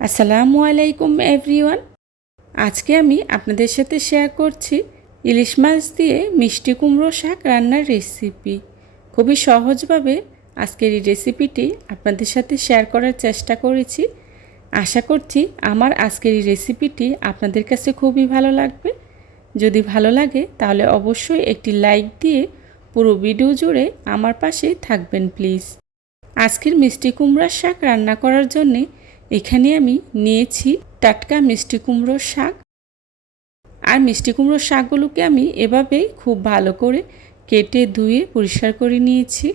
আসসালামু আলাইকুম এভরিওয়ান। আজকে আমি আপনাদের সাথে শেয়ার করছি ইলিশ মাছ দিয়ে মিষ্টি কুমড়ো শাক রান্নার রেসিপি খুবই সহজভাবে আজকের এই রেসিপিটি আপনাদের সাথে শেয়ার করার চেষ্টা করেছি। আশা করছি আমার আজকের এই রেসিপিটি আপনাদের কাছে খুবই ভালো লাগবে। যদি ভালো লাগে তাহলে অবশ্যই একটি লাইক দিয়ে পুরো ভিডিও জুড়ে আমার পাশে থাকবেন প্লিজ আজকের মিষ্টি কুমড়ার শাক রান্না করার জন্যে এখানে আমি নিয়েছি টাটকা মিষ্টি কুমড়োর শাক। আর মিষ্টি কুমড়োর শাকগুলোকে আমি এভাবেই খুব ভালো করে কেটে ধুয়ে পরিষ্কার করে নিয়েছি।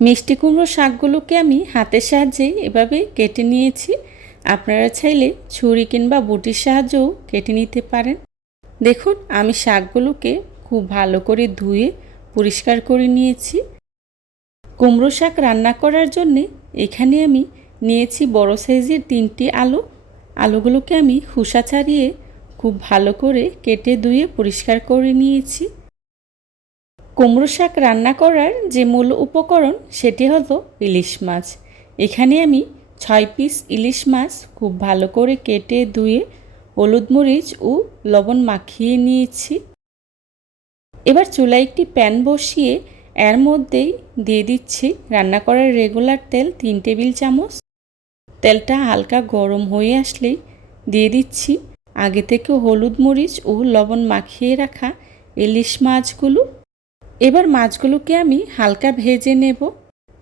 মিষ্টি কুমড়ো শাকগুলোকে আমি হাতের সাহায্যে এভাবে কেটে নিয়েছি। আপনারা চাইলে ছুরি কিংবা বটির সাহায্যেও কেটে নিতে পারেন। দেখুন, আমি শাকগুলোকে খুব ভালো করে ধুয়ে পরিষ্কার করে নিয়েছি। কুমড়ো শাক রান্না করার জন্যে এখানে আমি নিয়েছি বড় সাইজের তিনটি আলু। আলুগুলোকে আমি খোসা ছাড়িয়ে খুব ভালো করে কেটে ধুয়ে পরিষ্কার করে নিয়েছি। কুমড়ো শাক রান্না করার যে মূল উপকরণ, সেটি হলো ইলিশ মাছ। এখানে আমি ছয় পিস ইলিশ মাছ খুব ভালো করে কেটে ধুয়ে হলুদ মরিচ ও লবণ মাখিয়ে নিয়েছি। এবার চুলায় একটি প্যান বসিয়ে এর মধ্যেই দিয়ে দিচ্ছি রান্না করার রেগুলার তেল তিন টেবিল চামচ। তেলটা হালকা গরম হয়ে আসলেই দিয়ে দিচ্ছি। আগে থেকে হলুদ মরিচ ও লবণ মাখিয়ে রাখা ইলিশ মাছগুলো। এবার মাছগুলোকে আমি হালকা ভেজে নেব।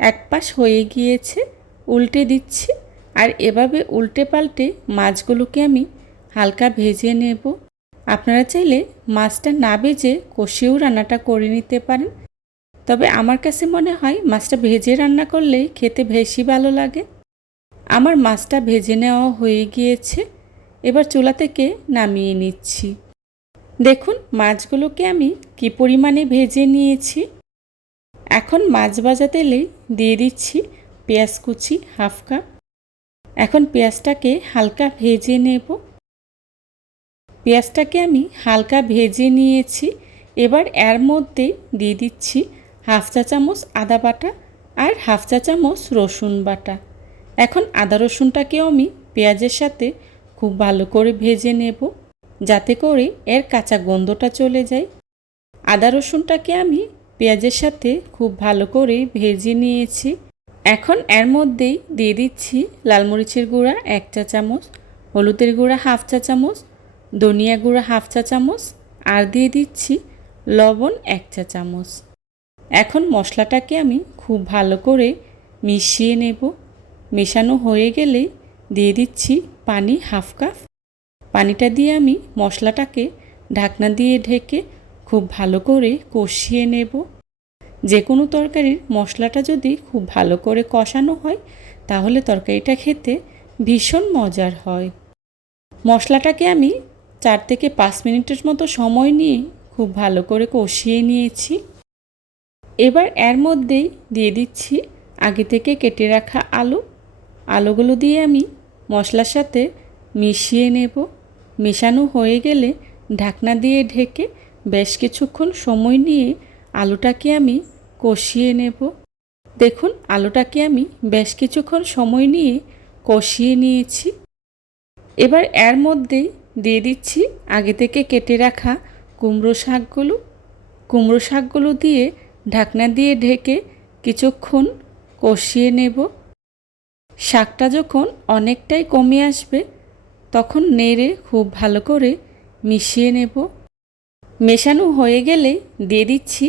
এক পাশ হয়ে গিয়েছে, উল্টে দিচ্ছি। আর এভাবে উল্টে পাল্টে মাছগুলোকে আমি হালকা ভেজে নেব। আপনারা চাইলে মাছটা না ভেজে কষিয়েও রান্নাটা করে নিতে পারেন। তবে আমার কাছে মনে হয় মাছটা ভেজে রান্না করলেই খেতে বেশি ভালো লাগে। আমার মাছটা ভেজে নেওয়া হয়ে গিয়েছে। এবার চুলা থেকে নামিয়ে নিচ্ছি। দেখুন মাছগুলোকে আমি কি পরিমাণে ভেজে নিয়েছি। এখন মাছ ভাজা তেলে দিয়ে দিচ্ছি পেঁয়াজ কুচি হাফ কাপ। এখন পেঁয়াজটাকে হালকা ভেজে নেব। পেঁয়াজটাকে আমি হালকা ভেজে নিয়েছি। এবার এর মধ্যে দিয়ে দিচ্ছি হাফ চা চামচ আদা বাটা আর হাফ চা চামচ রসুন বাটা। এখন আদা রসুনটাকেও আমি পেঁয়াজের সাথে খুব ভালো করে ভেজে নেব, যাতে করে এর কাঁচা গন্ধটা চলে যায়। আদা রসুনটাকে আমি পেঁয়াজের সাথে খুব ভালো করে ভেজে নিয়েছি। এখন এর মধ্যেই দিয়ে দিচ্ছি লাল মরিচের গুঁড়া এক চা চামচ, হলুদের গুঁড়া হাফ চা চামচ, ধনিয়া গুঁড়া হাফ চা চামচ, আর দিয়ে দিচ্ছি লবণ এক চা চামচ। এখন মশলাটাকে আমি খুব ভালো করে মিশিয়ে নেব। মেশানো হয়ে গেলে দিয়ে দিচ্ছি পানি হাফ কাপ। পানিটা দিয়ে আমি মশলাটাকে ঢাকনা দিয়ে ঢেকে খুব ভালো করে কষিয়ে নেব। যে কোনো তরকারির মশলাটা যদি খুব ভালো করে কষানো হয়, তাহলে তরকারিটা খেতে ভীষণ মজার হয়। মশলাটাকে আমি চার থেকে পাঁচ মিনিটের মতো সময় নিয়ে খুব ভালো করে কষিয়ে নিয়েছি। এবার এর মধ্যেই দিয়ে দিচ্ছি আগে থেকে কেটে রাখা আলু। আলুগুলো দিয়ে আমি মশলার সাথে মিশিয়ে নেব। মেশানো হয়ে গেলে ঢাকনা দিয়ে ঢেকে বেশ কিছুক্ষণ সময় নিয়ে আলুটাকে আমি কষিয়ে নেব। দেখুন, আলুটাকে আমি বেশ কিছুক্ষণ সময় নিয়ে কষিয়ে নিয়েছি। এবার এর মধ্যেই দিয়ে দিচ্ছি আগে থেকে কেটে রাখা কুমড়ো শাকগুলো। কুমড়ো শাকগুলো দিয়ে ঢাকনা দিয়ে ঢেকে কিছুক্ষণ কষিয়ে নেব। শাকটা যখন অনেকটাই কমে আসবে, তখন নেড়ে খুব ভালো করে মিশিয়ে নেব। মেশানো হয়ে গেলে দিয়ে দিচ্ছি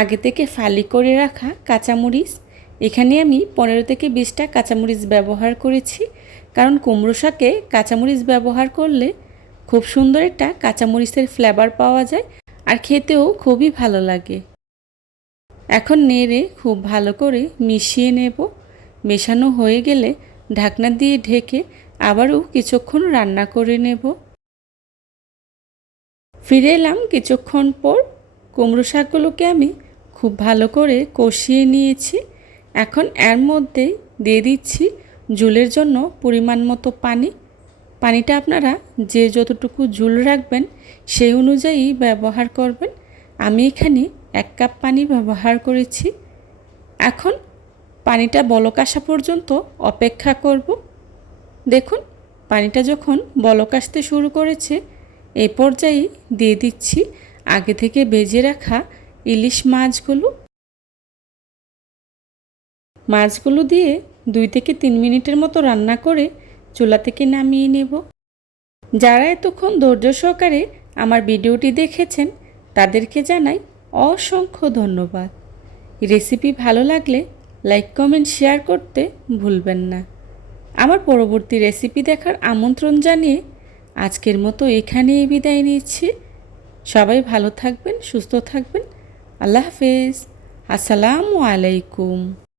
আগে থেকে ফালি করে রাখা কাঁচামরিচ। এখানে আমি পনেরো থেকে বিশটা কাঁচামরিচ ব্যবহার করেছি, কারণ কুমড়ো শাকে কাঁচামরিচ ব্যবহার করলে খুব সুন্দর একটা কাঁচামরিচের ফ্লেভার পাওয়া যায় আর খেতেও খুবই ভালো লাগে। এখন নেড়ে খুব ভালো করে মিশিয়ে নেব। মেশানো হয়ে গেলে ঢাকনা দিয়ে ঢেকে আবারও কিছুক্ষণ রান্না করে নেব। ফিরে এলাম কিছুক্ষণ পর। কুমড়ো শাকগুলোকে আমি খুব ভালো করে কষিয়ে নিয়েছি। এখন এর মধ্যে দিয়ে দিচ্ছি ঝুলের জন্য পরিমাণ মতো পানি। পানিটা আপনারা যে যতটুকু ঝুল রাখবেন সেই অনুযায়ী ব্যবহার করবেন। আমি এখানে এক কাপ পানি ব্যবহার করেছি। এখন পানিটা বলক আসা পর্যন্ত অপেক্ষা করব। দেখুন, পানিটা যখন বলক আসতে শুরু করেছে এই পর্যায়ে দিয়ে দিচ্ছি আগে থেকে বেজে রাখা ইলিশ মাছগুলো। মাছগুলো দিয়ে দুই থেকে তিন মিনিটের মতো রান্না করে চুলা থেকে নামিয়ে নেব। যারা এতক্ষণ ধৈর্য সহকারে আমার ভিডিওটি দেখেছেন, তাদেরকে জানাই অসংখ্য ধন্যবাদ। রেসিপি ভালো লাগলে লাইক কমেন্ট শেয়ার করতে ভুলবেন না। আমার পরবর্তী রেসিপি দেখার আমন্ত্রণ জানিয়ে আজকের মতো এখানেই বিদায় নিচ্ছি। সবাই ভালো থাকবেন, সুস্থ থাকবেন। আল্লাহ হাফেজ। আসসালামু আলাইকুম।